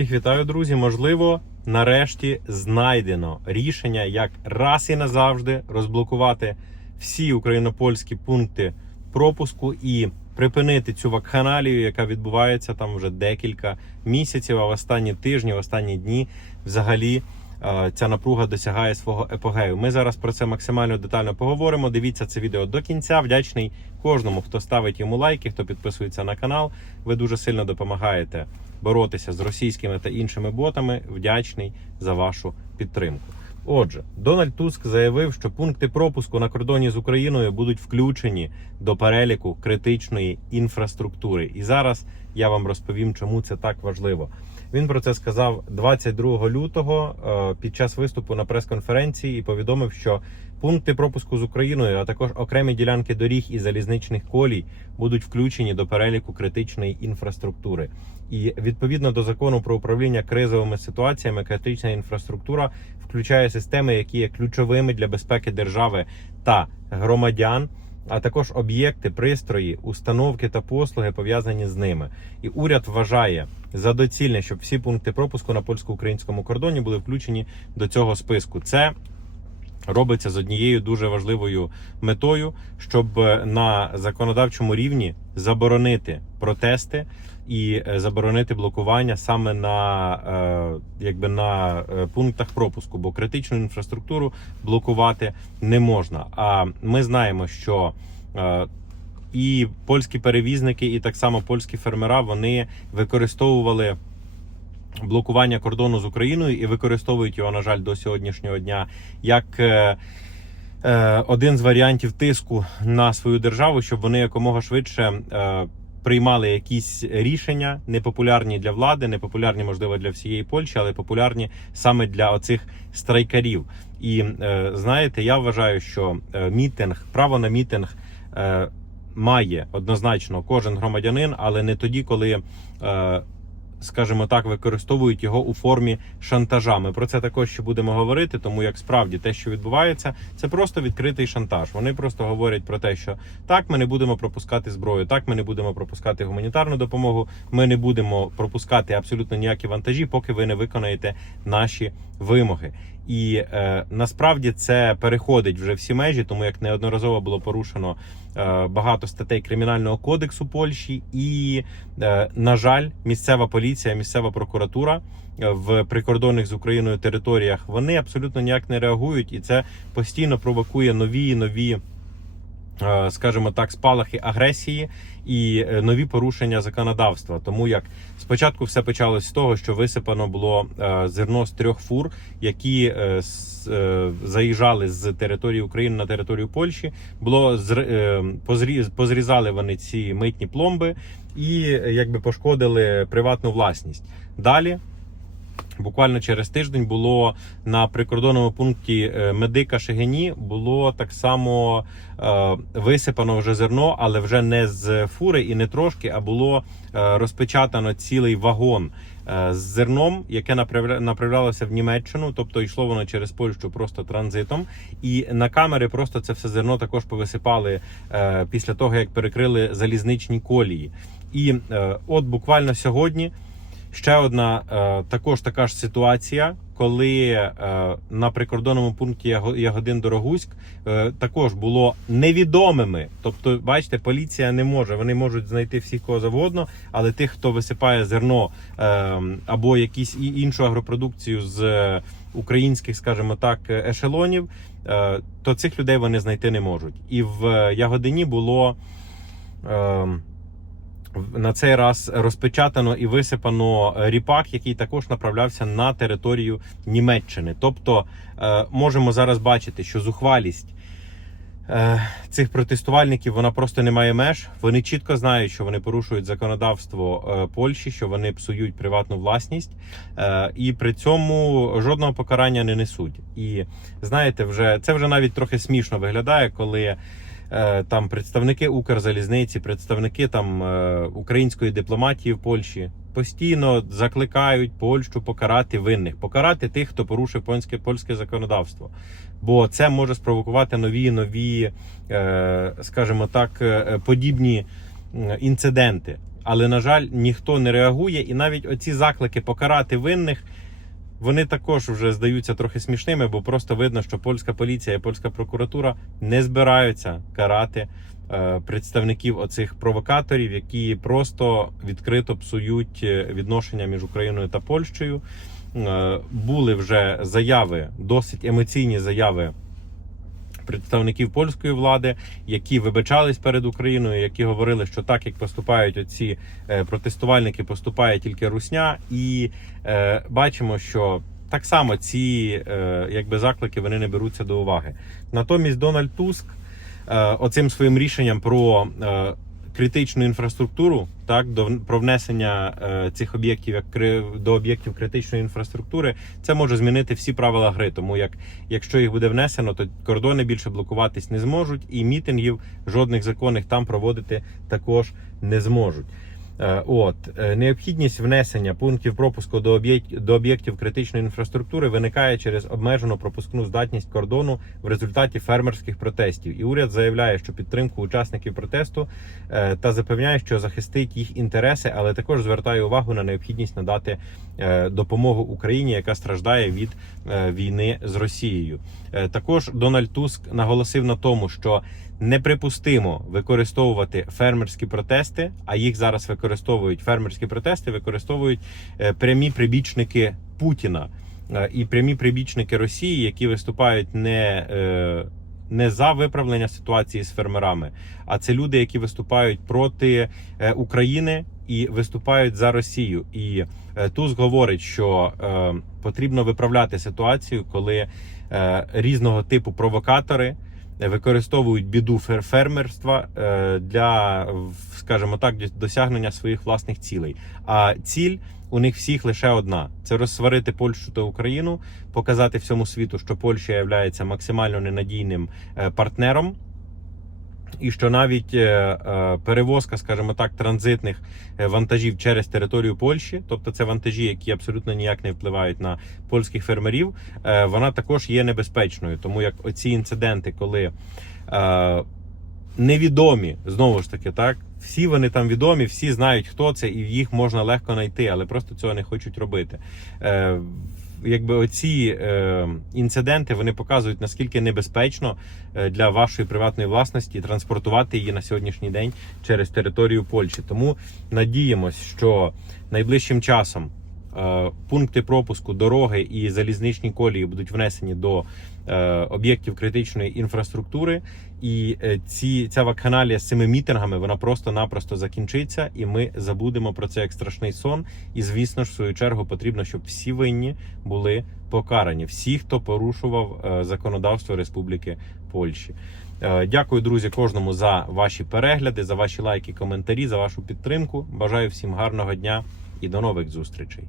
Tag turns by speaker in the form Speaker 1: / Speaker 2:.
Speaker 1: Всіх вітаю, друзі. Можливо, нарешті знайдено рішення, як раз і назавжди розблокувати всі українопольські пункти пропуску і припинити цю вакханалію, яка відбувається там вже декілька місяців, а в останні тижні, в останні дні взагалі. Е, Ця напруга досягає свого епогею. Ми зараз про це максимально детально поговоримо. Дивіться це відео до кінця. Вдячний кожному, хто ставить йому лайки, хто підписується на канал. Ви дуже сильно допомагаєте боротися з російськими та іншими ботами. Вдячний за вашу підтримку. Отже, Дональд Туск заявив, що пункти пропуску на кордоні з Україною будуть включені до переліку критичної інфраструктури. І зараз я вам розповім, чому це так важливо. Він про це сказав 22 лютого е, під час виступу на прес-конференції і повідомив, що пункти пропуску з Україною, а також окремі ділянки доріг і залізничних колій будуть включені до переліку критичної інфраструктури. І відповідно до закону про управління кризовими ситуаціями, критична інфраструктура включає системи, які є ключовими для безпеки держави та громадян. А також об'єкти, пристрої, установки та послуги пов'язані з ними. І уряд вважає за доцільне, щоб всі пункти пропуску на польсько-українському кордоні були включені до цього списку. Це робиться з однією дуже важливою метою, щоб на законодавчому рівні заборонити протести і е, заборонити блокування саме на, е, якби на е, пунктах пропуску, бо критичну інфраструктуру блокувати не можна. А ми знаємо, що е, і польські перевізники, і так само польські фермера вони використовували блокування кордону з Україною і використовують його, на жаль, до сьогоднішнього дня як е, е, один з варіантів тиску на свою державу, щоб вони якомога швидше. Е, Приймали якісь рішення непопулярні для влади, непопулярні, можливо, для всієї Польщі, але популярні саме для оцих страйкарів. І е, знаєте, я вважаю, що мітинг, право на мітинг е, має однозначно кожен громадянин, але не тоді, коли. Е, скажімо так, використовують його у формі шантажа. Ми про це також ще будемо говорити, тому як справді те, що відбувається, це просто відкритий шантаж. Вони просто говорять про те, що так, ми не будемо пропускати зброю, так ми не будемо пропускати гуманітарну допомогу. Ми не будемо пропускати абсолютно ніякі вантажі, поки ви не виконаєте наші вимоги. І е, насправді це переходить вже всі межі, тому як неодноразово було порушено е, багато статей кримінального кодексу Польщі, і е, на жаль, місцева поліція, місцева прокуратура е, в прикордонних з Україною територіях вони абсолютно ніяк не реагують, і це постійно провокує нові нові. Е, Скажімо так, спалахи агресії і е, нові порушення законодавства. Тому як спочатку все почалось з того, що висипано було е, зерно з трьох фур, які заїжджали з території України на територію Польщі. Було зр- позрізали вони ці митні пломби і якби пошкодили приватну власність. Далі. Буквально через тиждень було на прикордонному пункті е, медика Шегені було так само е, висипано вже зерно, але вже не з фури і не трошки, а було е, розпечатано цілий вагон з зерном, яке направля- направлялося в Німеччину, тобто йшло воно через Польщу просто транзитом. І на камери просто це все зерно також повисипали після того, як перекрили залізничні колії. І от буквально сьогодні. Ще одна е, також така ж ситуація, коли е, на прикордонному пункті Ягодин Дорогуськ е, також було невідомими. Тобто, бачите, поліція не може. Вони можуть знайти всіх кого завгодно, але тих, хто висипає зерно або якісь іншу агропродукцію з українських, скажімо так, ешелонів, то цих людей вони знайти не можуть. І в Ягодині було. На цей раз розпечатано і висипано е, ріпак, який також направлявся на територію Німеччини. Тобто е, можемо зараз бачити, що зухвалість е, цих протестувальників вона просто не має меж. Вони чітко знають, що вони порушують законодавство Польщі, що вони псують приватну власність, і при цьому жодного покарання не несуть. І знаєте, вже це вже навіть трохи смішно виглядає, коли там представники Укрзалізниці, представники там е, української дипломатії в Польщі постійно закликають Польщу покарати винних, покарати тих, хто порушив польське польське законодавство. Бо це може спровокувати нові нові, е, скажімо так, е, подібні інциденти. Але, на жаль, ніхто не реагує, і навіть оці заклики покарати винних. Вони також вже здаються трохи смішними, бо просто видно, що польська поліція і польська прокуратура не збираються карати е, представників оцих провокаторів, які просто відкрито псують е, відношення між Україною та Польщею. Е, Були вже заяви, досить емоційні заяви представників польської влади, які вибачались перед Україною, які говорили, що так як поступають оці е, протестувальники, поступає тільки русня, і е, бачимо, що так само ці е, якби заклики вони не беруться до уваги. Натомість Дональд Туск е, оцим своїм рішенням про критичну інфраструктуру, так до про внесення е, цих об'єктів як до об'єктів критичної інфраструктури, це може змінити всі правила гри. Тому як якщо їх буде внесено, то кордони більше блокуватись не зможуть, і мітингів жодних законних там проводити також не зможуть. Е, От е, необхідність внесення пунктів пропуску до об'єк- до об'єктів критичної інфраструктури виникає через обмежену пропускну здатність кордону в результаті фермерських протестів. І уряд заявляє, що підтримку учасників протесту е, та запевняє, що захистить їх інтереси, але також звертає увагу на необхідність надати допомогу Україні, яка страждає від війни з Росією. Також Дональд Туск наголосив на тому, що неприпустимо використовувати фермерські протести, а їх зараз використовують фермерські протести, використовують е, прямі прибічники Путіна е, і прямі прибічники Росії, які виступають не. е, Не за виправлення ситуації з фермерами, а це люди, які виступають проти України і виступають за Росію. І Туск говорить, що потрібно виправляти ситуацію, коли різного типу провокатори використовують біду фер- фермерства е, для, скажімо так, досягнення своїх власних цілей. А ціль у них всіх лише одна: це розсварити Польщу та Україну, показати всьому світу, що Польща є максимально ненадійним е, партнером. І що навіть е, е, перевозка, скажімо так, транзитних е, вантажів через територію Польщі, тобто це вантажі, які абсолютно ніяк не впливають на польських фермерів, вона також є небезпечною. Тому як оці інциденти, коли невідомі, знову ж таки, так, всі вони там відомі, всі знають, хто це, і їх можна легко знайти, але просто цього не хочуть робити. Якби оці е, інциденти вони показують наскільки небезпечно е, для вашої приватної власності транспортувати її на сьогоднішній день через територію Польщі. Тому надіємось, що найближчим часом пункти пропуску дороги і залізничні колії будуть внесені до е, об'єктів критичної інфраструктури, і е, ці ця вакханалія з цими мітингами вона просто-напросто закінчиться, і ми забудемо про це як страшний сон. І звісно ж, в свою чергу потрібно, щоб всі винні були покарані, всі, хто порушував е, законодавство Республіки Польщі. Е, Дякую, друзі, кожному за ваші перегляди, за ваші лайки, коментарі, за вашу підтримку. Бажаю всім гарного дня і до нових зустрічей.